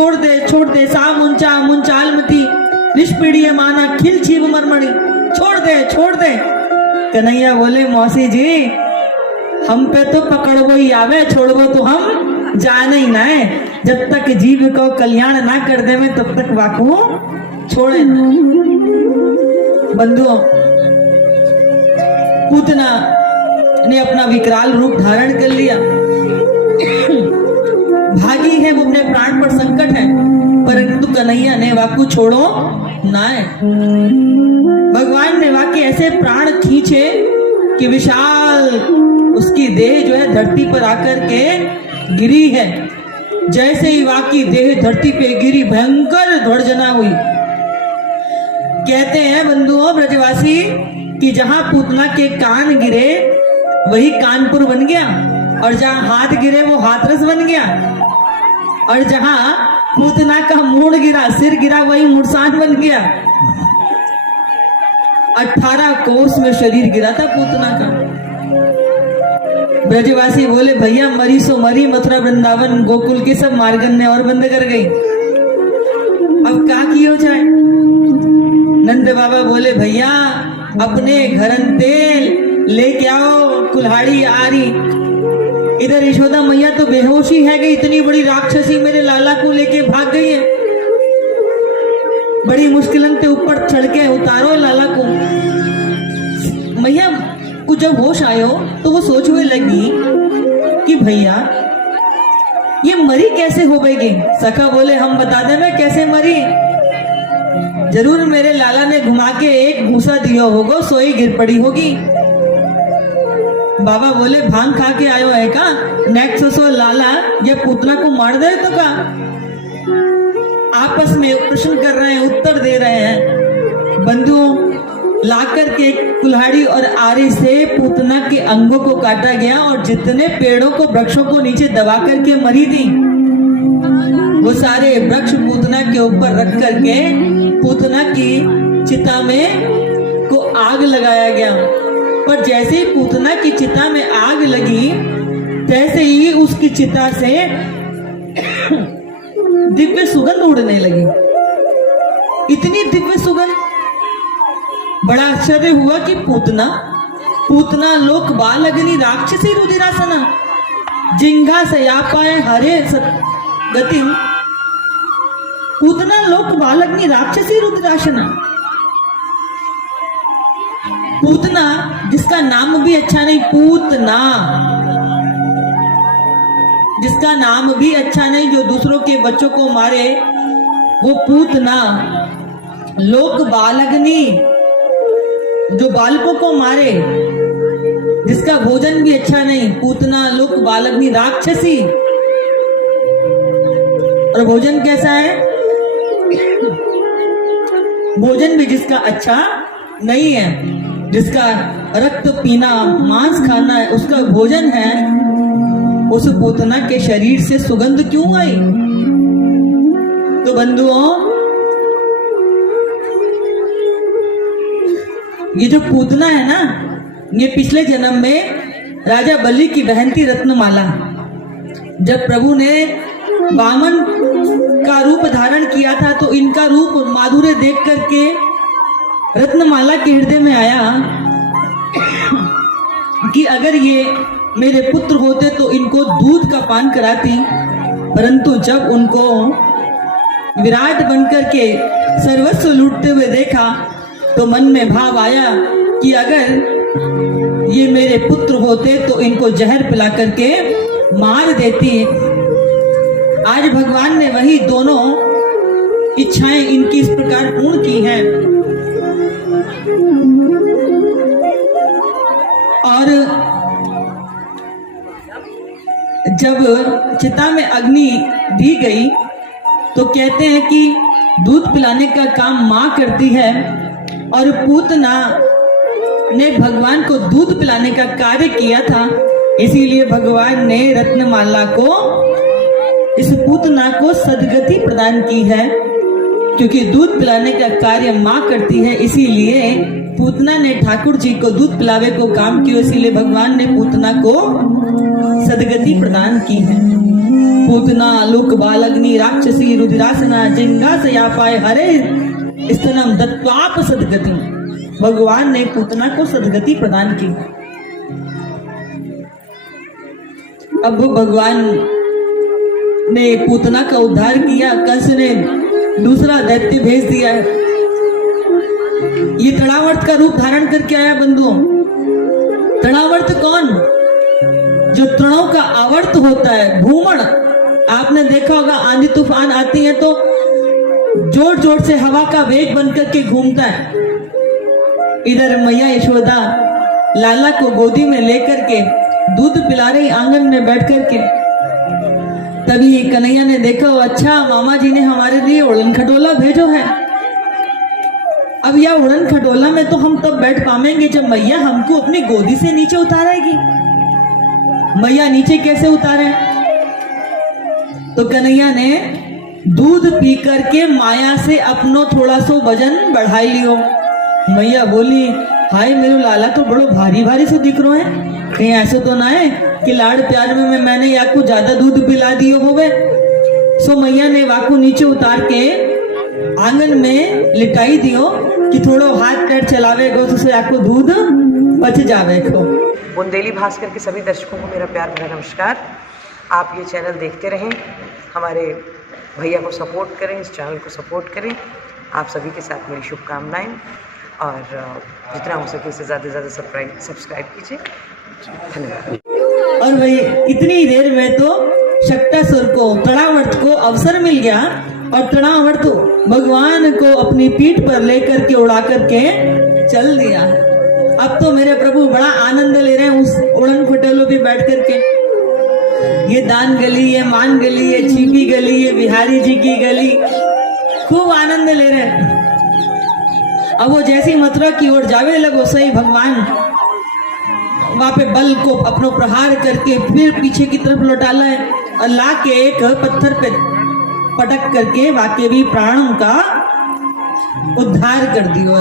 छोड़ दे सा मुंचा मुंचाल मती निष्पीड़िय माना खिल छीव मरमड़ी, छोड़ दे। कन्हैया बोले मौसी जी हम पे तो पकड़बो ही आवे, छोड़बो तो हम जाने ही ना है। जब तक जीव को कल्याण ना कर दे में तब तक वाकू छोड़े ना। बंधुओं, पूतना ने अपना विकराल रूप धारण कर लिया, भागी है, वो अपने प्राण पर संकट है, परंतु कन्हैया ने वाकू छोड़ो ना है। भगवान ने वाकई ऐसे प्राण खींचे कि विशाल उसकी देह जो है धरती पर आकर के गिरी है। जैसे ही वाकई देह धरती पे गिरी भयंकर ध्वजना हुई। कहते हैं बंधुओं ब्रजवासी कि जहां पूतना के कान गिरे वही कानपुर बन गया, और जहां हाथ गिरे वो हाथरस बन गया, और जहां पूतना का मूड गिरा, सिर गिरा, वही मुरसान बन गया। 18 कोस में शरीर गिरा था पूतना का। ब्रजवासी बोले भैया मरी सो मरी, मथुरा वृंदावन गोकुल के सब मार्गन ने और बंद कर गई, अब क्या की हो जाए। नंद बाबा बोले भैया अपने घरन तेल लेके आओ, कुल्हाड़ी आ रही। इधर यशोदा मैया तो बेहोशी है गई, इतनी बड़ी राक्षसी मेरे लाला को लेके भाग गई है। बड़ी मुश्किलन के ऊपर चढ़ के उतारो लाला को। मैया को जब होश आयो तो वो सोचने लगी कि भैया ये मरी कैसे हो गई। सखा बोले हम बता दे मैं कैसे मरी, जरूर मेरे लाला ने घुमा के एक भूसा दिया होगा, सोई गिर पड़ी होगी। बाबा बोले भांग खा के आयो है का, नेक्स्ट सो लाला ये पुतना को मार दे तो का। आपस में प्रश्न कर रहे हैं, उत्तर दे रहे हैं। बंधुओं लाकर के कुल्हाड़ी और आरी से पूतना के अंगों को काटा गया, और जितने पेड़ों को वृक्षों को नीचे दबा करके मरी थी वो सारे वृक्ष पूतना के ऊपर रख करके पूतना की चिता में को आग लगाया गया। पर जैसे ही पूतना की चिता में आग लगी तैसे ही उसकी चिता से दिव्य सुगंध उड़ने लगी, इतनी दिव्य सुगंध। बड़ा आश्चर्य हुआ कि पूतना लोक बालग्नि राक्षसी रुधिरासना जिंघा से या पाए हरे गति। पूतना लोक बालग्नि राक्षसी रुधिरासना। पूतना जिसका नाम भी अच्छा नहीं, पूतना जिसका नाम भी अच्छा नहीं, जो दूसरों के बच्चों को मारे वो पूतना। लोक बालग्नि जो बालकों को मारे, जिसका भोजन भी अच्छा नहीं, पूतना लोक बालग्नि राक्षसी। और भोजन कैसा है, भोजन भी जिसका अच्छा नहीं है, जिसका रक्त पीना मांस खाना है उसका भोजन है, उस पूतना के शरीर से सुगंध क्यों आई। तो बंधुओं ये जो पूतना है ना, ये पिछले जन्म में राजा बलि की बहन थी रत्नमाला। जब प्रभु ने वामन का रूप धारण किया था तो इनका रूप माधुर्य देख करके रत्नमाला के हृदय में आया कि अगर ये मेरे पुत्र होते तो इनको दूध का पान कराती। परंतु जब उनको विराट बनकर के सर्वस्व लूटते हुए देखा तो मन में भाव आया कि अगर ये मेरे पुत्र होते तो इनको जहर पिला करके मार देती। आज भगवान ने वही दोनों इच्छाएं इनकी इस प्रकार पूर्ण की हैं। और जब चिता में अग्नि दी गई तो कहते हैं कि दूध पिलाने का काम मां करती है, और पूतना ने भगवान को दूध पिलाने का कार्य किया था। इसीलिए भगवान ने रत्नमाला को, इस पूतना को सदगति प्रदान की है, क्योंकि दूध पिलाने का कार्य मां करती है। इसीलिए पूतना ने ठाकुर जी को दूध पिलावे को काम किया, इसीलिए भगवान ने पूतना को सदगति प्रदान की है। पूतना लुक बालग्नि राक्षसी रुद्रासना जिंगा से या पाए हरे स्तनम दत्वाप सदगति। भगवान ने पूतना को सदगति प्रदान की। अब भगवान ने पूतना का उद्धार किया। कंस ने दूसरा दैत्य भेज दिया है। ये तृणावर्त का रूप धारण करके आया बंधुओं। तृणावर्त कौन? जो तृणों का आवर्त होता है, भूमण। आपने देखा होगा आंधी तूफान आती है तो जोर जोर से हवा का वेग बनकर के घूमता है। इधर मैया यशोदा लाला को गोदी में लेकर के दूध पिला रही आंगन में बैठ करके। तभी कन्हैया ने देखा, अच्छा मामा जी ने हमारे लिए उड़न खटोला भेजो है। अब यह उड़न खटोला में तो हम तब बैठ पाएंगे जब मैया हमको अपनी गोदी से नीचे उतारेगी। मैया नीचे कैसे उतारे? तो कन्हैया ने दूध पी करके माया से अपनो थोड़ा सो वजन बढ़ाई लियो। मैया बोली, हाय मेरे लाला तो बड़ो भारी भारी से दिख रहे हैं, कहीं ऐसे तो ना है कि लाड़ प्यार में मैंने याकू ज्यादा दूध पिला दियो होवे। सो मैया ने वाकू नीचे उतार के आंगन में लिटाई दियो कि थोड़ो हाथ पैर चलावे गो तो से आपको दूध बच जावे को। बुंदेली भास्कर के सभी दर्शकों को मेरा प्यार भरा नमस्कार। आप ये चैनल देखते रहें, हमारे भैया को सपोर्ट करें, इस चैनल को सपोर्ट करें। आप सभी के साथ मेरी शुभकामनाएं और जितना हो सके इससे ज़्यादा से ज़्यादा सब्सक्राइब कीजिए। धन्यवाद। और भाई इतनी देर में तो शक्टासुर को, तृणावर्त को अवसर मिल गया और तृणावर्त भगवान को अपनी पीठ पर लेकर के उड़ा करके चल दिया। अब तो मेरे प्रभु बड़ा आनंद ले रहे हैं उस उड़न खटोले पे बैठ करके। ये दान गली, ये मान गली, ये चीपी गली, ये बिहारी जी की गली, खूब आनंद ले रहे हैं। अब वो जैसी मथुरा की ओर जावे लगो सही भगवान वहां पे बल को अपनो प्रहार करके फिर पीछे की तरफ लौटाला है और ला के एक पत्थर पे पटक करके वाके भी प्राणों का उद्धार कर दियो।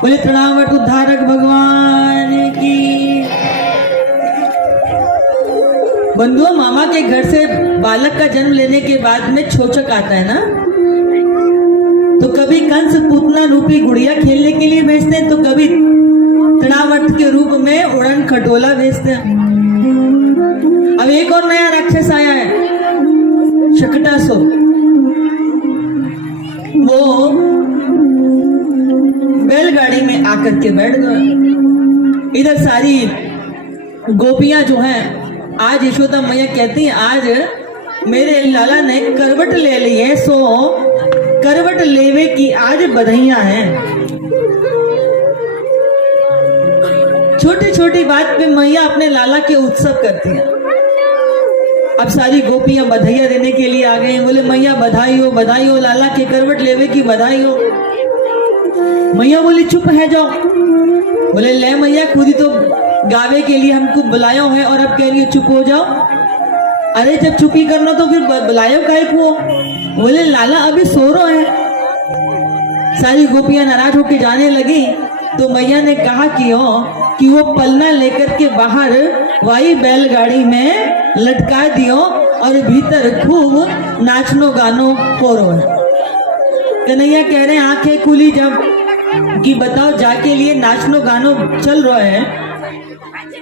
बोले तृणावर्त उद्धारक भगवान की। बंधुओं, मामा के घर से बालक का जन्म लेने के बाद में छोचक आता है ना, तो कभी कंस पूतना रूपी गुड़िया खेलने के लिए भेजते हैं तो कभी तृणावर्त के रूप में उड़न खटोला भेजते हैं। अब एक और नया राक्षस आया है, शक्टासुर। वो बैलगाड़ी में आकर के बैठ गए। इधर सारी गोपियां जो हैं, आज यशोदा मैया कहती हैं आज मेरे लाला ने करवट ले ली है, सो करवट लेवे की आज बधाइयां हैं। छोटी छोटी बात पे मैया अपने लाला के उत्सव करती हैं। अब सारी गोपियां बधाइयां देने के लिए आ गए। बोले मैया बधाई हो लाला के करवट लेवे की बधाई हो। मैया बोली चुप है जाओ। बोले ले मैया खुद ही तो गावे के लिए हमको बुलायो है और अब कह रही है चुप हो जाओ। अरे जब चुपी करना तो फिर बुलायो काहे को? बोले लाला अभी सो रहे हैं। सारी गोपियां नाराज होकर जाने लगी तो मैया ने कहा कि वो पलना लेकर के बाहर वाई बैलगाड़ी में लटका दियो और भीतर खूब नाचनो गानो हो रहा है। कन्हैया कह रहे हैं आंखें खुली जब कि बताओ जाके लिए नाचनो गानो चल रहा है,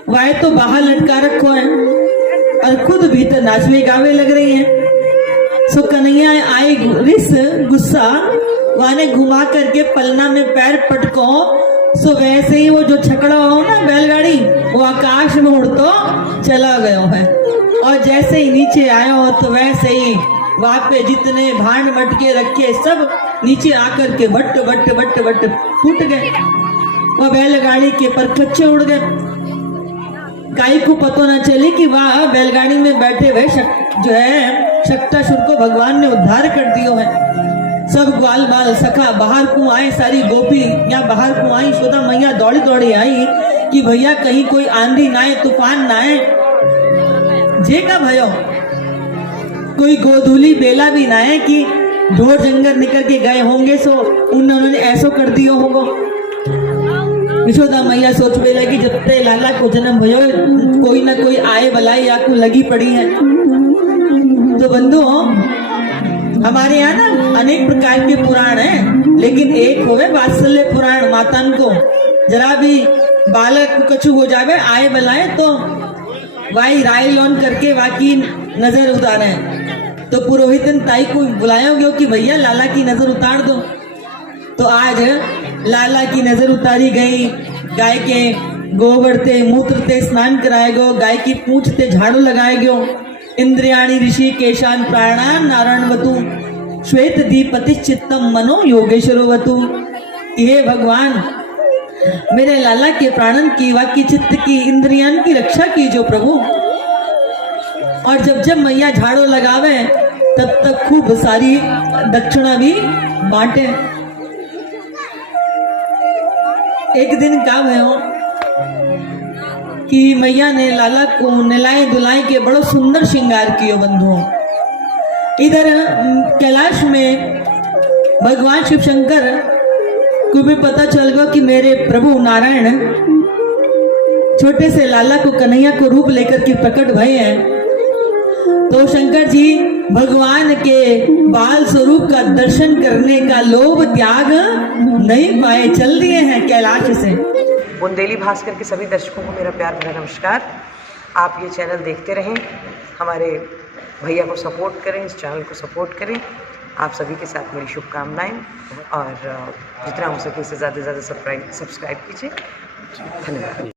वाई तो बाहर लटका रखो है और खुद भीतर नाचने गावे लग रही है। सो कन्हैया आई रिस गुस्सा, वाने घुमा करके पलना में पैर पटको। सो वैसे ही वो जो छकड़ा हो ना बैलगाड़ी, वो आकाश में उड़तो चला गया है और जैसे ही नीचे आया हो तो वैसे ही वहां पे जितने भांड मटके रखे सब नीचे आकर के बट बट बट बट टूट गए। वो बैलगाड़ी के परखच्चे उड़ गए। काई को पता न चले कि वह बैलगाड़ी में बैठे हुए जो है शक्टासुर को भगवान ने उद्धार कर दियो है। सब ग्वाल बाल सखा बाहर को आए, सारी गोपी या बाहर को आई। यशोदा मैया दौड़ी दौड़ी आई कि भैया कहीं कोई आंधी ना आए, तूफान ना आए, जे का भयो कोई गोधूली बेला भी ना है कि ढोर जंगल निकल के गए होंगे सो उन्होंने ऐसो कर दियो होगो। यशोदा मैया सोचने लगी जब तक लाला को जन्म भयो कोई ना कोई आए बलाई या को लगी पड़ी है। तो बंधुओं, हमारे यहाँ ना अनेक प्रकार के पुराण हैं, लेकिन एक होवे वात्सल्य पुराण। मातन को जरा भी बालक कछु हो जावे आए बुलाए तो वाई राय लोन करके वाकी नजर उतारे। तो पुरोहितन ताई को बुलाया गया कि भैया लाला की नजर उतार दो। तो आज लाला की नजर उतारी गई। गाय के गोबर ते मूत्र ते स्नान कराए गो, गाय की पूंछ ते झाड़ू लगाए गयो। इंद्रियाणी ऋषि केशान प्राणान नारायणवतु श्वेत दीपति चित्तम मनो योगेश्वरवतु। हे भगवान, मेरे लाला के प्राणन की, वाकी चित्त की, इंद्रियान की रक्षा कीजो प्रभु। और जब जब मैया झाड़ू लगावे तब तक खूब सारी दक्षिणा भी बांटे। एक दिन का भयो कि मैया ने लाला को नहलाए धुलाए के बड़ो सुंदर श्रृंगार कियो बंधुओं। इधर कैलाश में भगवान शिव शंकर को भी पता चल गया कि मेरे प्रभु नारायण छोटे से लाला को, कन्हैया को रूप लेकर के प्रकट भये हैं। तो शंकर जी भगवान के बाल स्वरूप का दर्शन करने का लोभ त्याग नहीं पाए, चल दिए हैं कैलाश से। बुंदेली भास्कर के सभी दर्शकों को मेरा प्यार भरा नमस्कार। आप ये चैनल देखते रहें, हमारे भैया को सपोर्ट करें, इस चैनल को सपोर्ट करें। आप सभी के साथ मेरी शुभकामनाएं, और जितना हो सके इससे ज़्यादा से ज़्यादा सब्सक्राइब कीजिए। धन्यवाद।